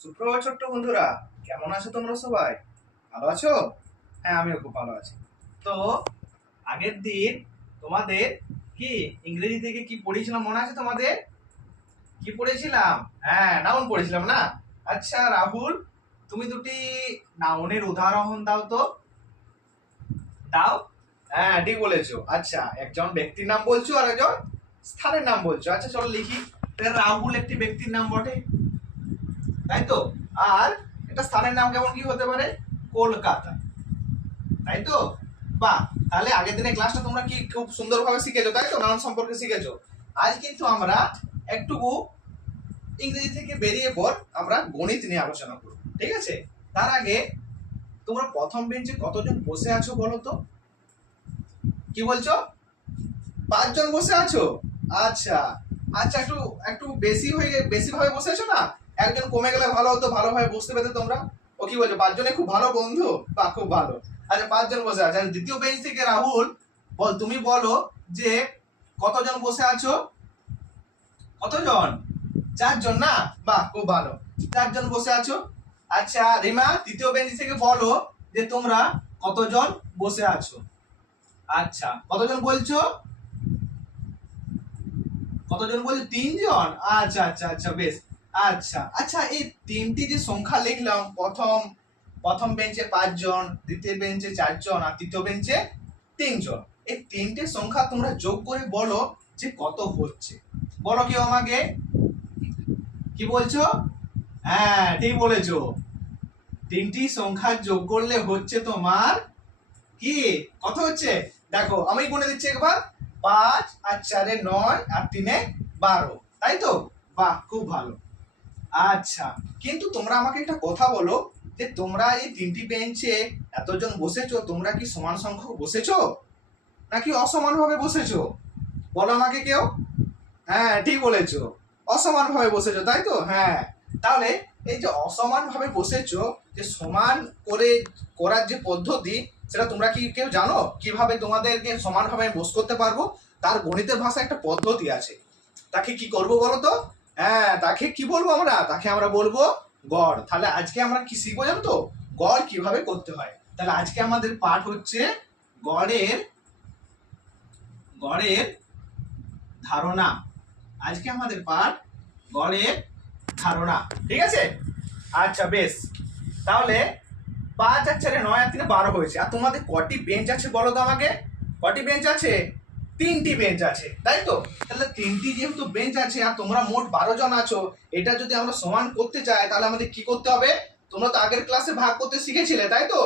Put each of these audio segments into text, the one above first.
সুপ্রভাত ছোট্ট বন্ধুরা, কেমন আছো তোমরা সবাই? ভালো আছো? হ্যাঁ আমিও খুব ভালো আছি। তো, আগের দিন তোমাদের কি ইংরেজি থেকে কি পড়িয়েছিলাম মনে আছে তোমাদের? কি পড়েছিলাম হ্যাঁ নাউন পড়েছিলাম না? আচ্ছা রাহুল, তুমি দুটি নাউনের উদাহরণ দাও তো। দাও। হ্যাঁ ঠিক বলেছ। আচ্ছা একজন ব্যক্তির নাম বলছো আর একজন স্থানের নাম বলছো। আচ্ছা চলো লিখি। রাহুল একটি ব্যক্তির নাম বটে। তাই তো আর এটা স্থানের নাম কেমন কি হতে পারে? কলকাতা। তাই তো বাহ তাহলে আগের দিনের ক্লাসটা তোমরা কি খুব সুন্দরভাবে শিখেছো? তাই তো নাউন সম্পর্কে শিখেছো? আজ কিন্তু আমরা একটুকু ইংরেজি থেকে বেরিয়ে পর আমরা গণিত নিয়ে আলোচনা করব, ঠিক আছে? তার আগে তোমরা প্রথম বেঞ্চে কতজন বসে আছো বলো তো? কি বলছো? পাঁচজন বসে আছো? আচ্ছা। আচ্ছা একটু একটু বেশি হয়ে বেশি ভাবে বসে আছো না? একজন কমে গেলে ভালো হতো ভালোভাবে বুঝতে পেতে তোমরা? ও কি বলছো, পাঁচজনে খুব ভালো বন্ধু? বা খুব ভালো। আচ্ছা পাঁচজন বসে আছে। আর দ্বিতীয় বেঞ্চ থেকে রাহুল, বল, তুমি বলো যে কতজন বসে আছো? কতজন? চারজন না? বাহ, খুব ভালো। চারজন বসে আছো? আচ্ছা রিমা, তৃতীয় বেঞ্চ থেকে বলো যে তোমরা কতজন বসে আছো? আচ্ছা কতজন বলছো? কতজন বলছো? তিনজন? আচ্ছা আচ্ছা আচ্ছা বেশ। আচ্ছা আচ্ছা এই তিনটি যে সংখ্যা লিখলাম, প্রথম প্রথম বেঞ্চে পাঁচজন, দ্বিতীয় বেঞ্চে চারজন, আর তৃতীয় বেঞ্চে তিনজন। এই তিনটে সংখ্যা তোমরা যোগ করে বলো যে কত হচ্ছে। বলো কেউ আমাকে। কি বলছো? হ্যাঁ ঠিক বলেছ। তিনটি সংখ্যা যোগ করলে হচ্ছে তোমার কি? কত হচ্ছে? দেখো, আমি গুনে দিচ্ছি একবার। পাঁচ আর চারে নয় আর তিনে বারো। তাই তো? বাহ, খুব ভালো। আচ্ছা কিন্তু তোমরা আমাকে একটা কথা বলো যে তোমরা এই তিনটি বেঞ্চে এতজন বসেছো, তোমরা কি সমান সংখ্যক বসেছো? নাকি অসমান ভাবে বসেছো? বলো আমাকে কেউ। হ্যাঁ ঠিক বলেছ। অসমান ভাবে বসেছো, তাই তো? হ্যাঁ। তাহলে এই যে অসমান ভাবে বসেছো, যে সমান করে করার যে পদ্ধতি, সেটা তোমরা কি কেউ জানো? কীভাবে তোমাদেরকে সমানভাবে বস করতে পারব? তার গণিতের ভাষায় একটা পদ্ধতি আছে। তাকে কি করব বলো তো? হ্যাঁ তাকে কি বলব আমরা? তাকে আমরা বলব গড়। তাহলে আজকে আমরা কি শিখব জানো তো? গড় কীভাবে করতে হয়? তাহলে আজকে আমাদের পাঠ হচ্ছে গড়ের গড়ের ধারণা। আজকে আমাদের পাঠ গড়ের ধারণা। ঠিক আছে? আচ্ছা বেশ। তাহলে পাঁচ আর চারে নয়, আর তিনে বারো হয়েছে। আর তোমাদের কটি বেঞ্চ আছে বলো তো আমাকে? কটি বেঞ্চ আছে? তিনটি বেঞ্চ আছে, তাই তো? তাহলে তিনটি যেহেতু বেঞ্চ আছে, আর তোমরা মোট বারো জন আছো, এটা যদি আমরা সমান করতে চাই, তাহলে আমাদের কি করতে হবে? তোমরা তো আগের ক্লাসে ভাগ করতে শিখেছিলে, তাই তো?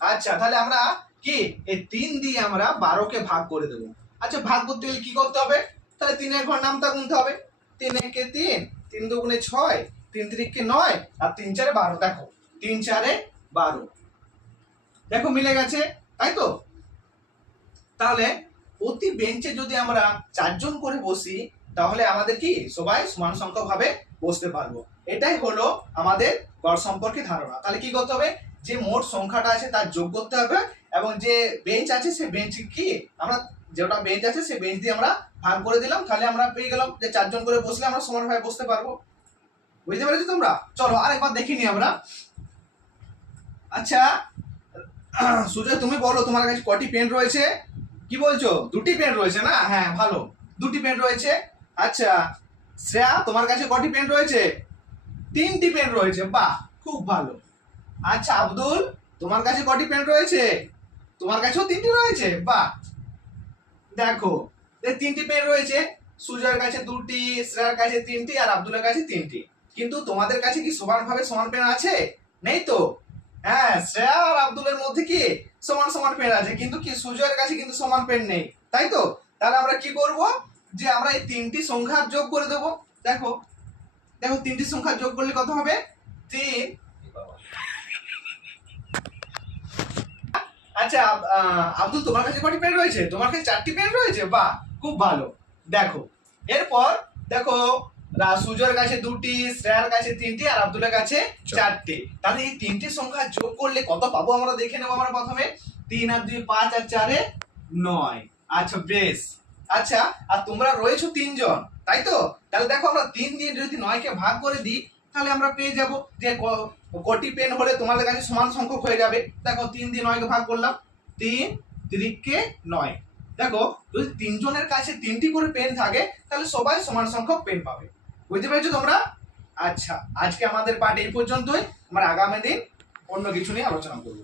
আচ্ছা তাহলে আমরা কি? এই তিন দিয়ে আমরা বারোকে ভাগ করে দেবো। আচ্ছা ভাগ করতে গেলে কি করতে হবে? তাহলে তিনের ঘর নামটা গুনতে হবে। তিন একে তিন তিন দুগুণে ছয়, তিন তিরিকে নয়, আর তিন চারে বারো, দেখো, তিন চারে বারো। দেখো, মিলে গেছে, তাই তো? তাহলে প্রতি বেঞ্চে যদি আমরা চারজন করে বসি, তাহলে আমাদের কি? সবাই সমান সংখ্যক ভাবে বসতে পারব। এটাই হলো আমাদের গড় সম্পর্কে ধারণা। তাহলে কি করতে হবে? যে মোট সংখ্যাটা আছে তার যোগ করতে হবে এবং যে বেঞ্চ আছে সে বেঞ্চ কি? আমরা যেটা বেঞ্চ আছে সেই বেঞ্চ দিয়ে আমরা ভাগ করে দিলাম, তাহলে আমরা পেয়ে গেলাম যে চারজন করে বসলে আমরা সমানভাবে বসতে পারব। বুঝতে পেরেছ তোমরা? চলো আরেকবার দেখিনি আমরা। আচ্ছা সুজয়, তুমি বলো তোমার কাছে কটি পেন রয়েছে? কি বলছো? দুটি পেন রয়েছে না? হ্যাঁ ভালো। দুটি পেন রয়েছে। আচ্ছা শ্রেয়া, তোমার কাছে কটি পেন রয়েছে? তিনটি পেন রয়েছে। বাহ, খুব ভালো। আচ্ছা আব্দুল, তোমার কাছে কটি পেন রয়েছে? তোমার কাছেও তিনটি রয়েছে? বাহ। দেখো তিনটি পেন রয়েছে। সুজয়ের কাছে দুটি, শ্রেয়ার কাছে তিনটি, আর আব্দুলের কাছে তিনটি। কিন্তু তোমাদের কাছে কি সমানভাবে সমান পেন আছে? নেই তো? হ্যাঁ শ্রেয়া আর আব্দুলের মধ্যে কি সমান সমান পেন আছে? কিন্তু কি সুজয়ের কাছে কিন্তু সমান পেন নেই, তাই তো? তাহলে আমরা কি করব? যে আমরা এই তিনটি সংখ্যা যোগ করে দেব। দেখো দেখো তিনটি সংখ্যা যোগ করলে কত হবে? তিন। আচ্ছা আব্দুল, তোমার কাছে কটি পেন রয়েছে? তোমার কাছে চারটি পেন রয়েছে? বাহ, খুব ভালো। দেখো, এরপর দেখো সুজোর কাছে দুটি শ্রেয়ার কাছে তিনটি আর আব্দুলের কাছে আচ্ছা। চারটি। তাহলে এই তিনটি সংখ্যা যোগ করলে কত পাবো আমরা দেখে নেব আমরা প্রথমে? তিন আর দুই পাঁচ আর চারে নয়। আচ্ছা বেশ। আচ্ছা আর তোমরা রয়েছো তিনজন তাই তো? তাহলে দেখো আমরা তিন দিন যদি নয়কে ভাগ করে দিই তাহলে আমরা পেয়ে যাব যে কটি পেন হলে তোমাদের কাছে সমান সংখ্যক হয়ে যাবে। দেখো তিন দিন নয়কে ভাগ করলাম। তিন তিরিককে নয়। দেখো যদি তিনজনের কাছে তিনটি করে পেন থাকে তাহলে সবাই সমান সংখ্যক পেন পাবে। বুঝতে পেরেছ তোমরা? আচ্ছা আজকে আমাদের পার্ট এই পর্যন্তই। আমরা আগামী দিন অন্য কিছু নিয়ে আলোচনা করব।